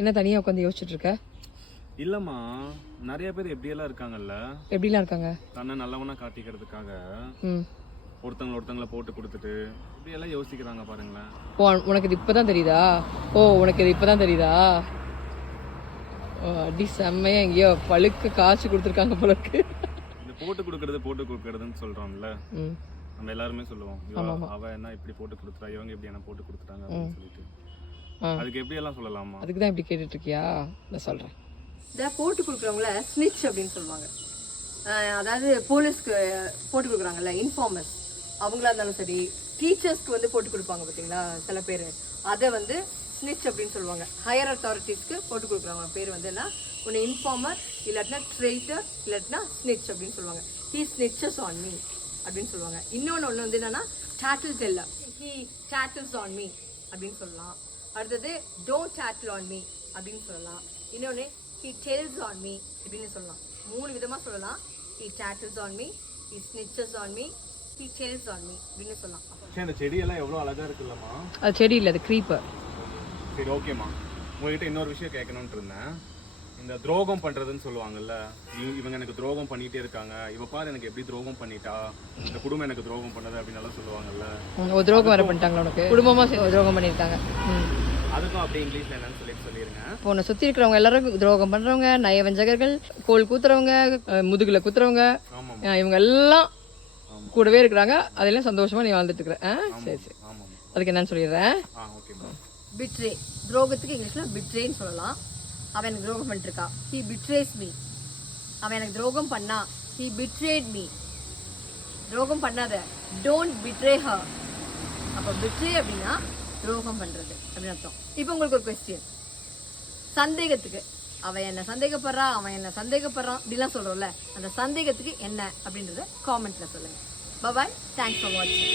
என்ன தனியா உட்காந்து யோசிச்சுட்டு இருக்க? இல்லம்மா, நிறைய பேர் எப்படியெல்லாம் இருக்காங்கல்ல. எப்படிலாம் இருக்காங்க? தன்னை நல்லவனா காட்டிக்கிறதுக்காக ஒருத்தங்கள போட்டு கொடுத்துட்டு இப்படியெல்லாம் யோசிக்கிறாங்க பாருங்களேன். ஓ, உனக்கு இது இப்பதான் தெரியுதா? உனக்கு இது இப்பதான் தெரியுதா? அடி செம்மையா எங்கேயோ பழுக்க காய்ச்சி கொடுத்துருக்காங்க போல இருக்கு. இந்த போட்டு கொடுக்கறதுன்னு சொல்றோம்ல, நம்ம எல்லாருமே சொல்லுவோம், அவ என்ன இப்படி போட்டு கொடுத்துறா, இவங்க இப்படி என்ன போட்டு கொடுத்துட்டாங்க அப்படின்னு சொல்லிட்டு. அதுக்கு எப்படி எல்லாம் சொல்லலாமா? அதுக்கு தான் இப்படி கேட்டுட்டு இருக்கியா? நான் சொல்றேன். இதை போட்டு கொடுக்குறவங்கள ஸ்னிட்ச் அப்படின்னு சொல்லுவாங்க. அதாவது போலீஸ்க்கு போட்டு கொடுக்குறாங்கல்ல, இன்ஃபார்மர்ஸ், அவங்களா இருந்தாலும் சரி, டீச்சர்ஸ்க்கு வந்து போட்டு கொடுப்பாங்க பார்த்தீங்களா சில பேர், அதை வந்து ஸ்னிட்ச் அப்படின்னு சொல்லுவாங்க. ஹையர் அத்தாரிட்டிஸ்க்கு போட்டு கொடுக்குறவங்க பேர் வந்து என்ன, ஒன்று இன்ஃபார்மர், இல்லாட்டினா ட்ரெய்ட்டர், இல்லாட்டினா ஸ்னிட்ச் அப்படின்னு சொல்லுவாங்க. ஹீ ஸ்னிட்சஸ் ஆன் மீ அப்படின்னு சொல்லுவாங்க. இன்னொன்று வந்து என்னன்னா டேட்டில் teller, he details on me அப்படின்னு சொல்லலாம். அடுத்தது டோன்ட் டேட்டில் ஆன் மீ அப்படின்னு சொல்லலாம். இன்னொன்று he tells on me அப்படின்னு சொல்லலாம். 3 விதமா சொல்லலாம். he tattles on me, he snitches on me, he tells on me அப்படின்னு சொல்லலாம். இந்த செடி எல்லாம் எவ்வளவு அழகா இருக்குல்லம்மா. அது செடி இல்ல, அது க்ரீப்பர். சரி, ஓகேம்மா. உங்ககிட்ட இன்னொரு விஷயம் கேட்கணும்னு இருந்தேன். இந்த துரோகம் பண்றதுன்னு சொல்லுவாங்கல்ல, இவங்க எனக்கு துரோகம் பண்ணிட்டே இருக்காங்க, இவ பாரு எனக்கு எப்படி துரோகம் பண்ணிட்டா, இந்த குடும்பம் எனக்கு துரோகம் பண்ணது அப்படின்னு எல்லாம் சொல்லுவாங்கல்ல. ஒரு துரோகம் வர பண்ணிட்டாங்களா உனக்கு? குடும்பமா துரோகம் பண்ணிருக்காங்க. அதுக்கும் அப்படி இங்கிலீஷ்ல என்னன்னு சொல்லிருங்க. இப்போ உன்னை சுத்தி இருக்கிறவங்க எல்லாரும் துரோகம் பண்றவங்க, நயவஞ்சகர்கள், கோல் கூத்துறவங்க, முதுகுல குத்துறவங்க, இவங்க எல்லாம் கூடவே இருக்கிறாங்க. அதெல்லாம் சந்தோஷமா நீ வாழ்ந்துட்டு இருக்கிற. சரி சரி, அதுக்கு என்னன்னு சொல்லிடுறேன். பிட்ரே, துரோகத்துக்கு இங்கிலீஷ்ல பிட்ரேன்னு சொல்லலாம். அவன் எனக்கு துரோகம் பண்ணிட்டு இருக்கா, he betrays me. அவன் எனக்கு துரோகம் பண்ணா, he betrayed me. துரோகம் பண்ணாத, don't betray her. அப்ப betray அப்படின்னா துரோகம் பண்றது அப்படின்னு அர்த்தம். இப்போ உங்களுக்கு ஒரு கொஸ்டின், சந்தேகத்துக்கு, அவன் என்ன சந்தேகப்படுறா, அவன் என்ன சந்தேகப்படுறான் அப்படிலாம் சொல்றோம்ல, அந்த சந்தேகத்துக்கு என்ன அப்படின்றத காமெண்ட்ல சொல்லுங்க. பாய், தேங்க்ஸ் ஃபார் வாட்சிங்.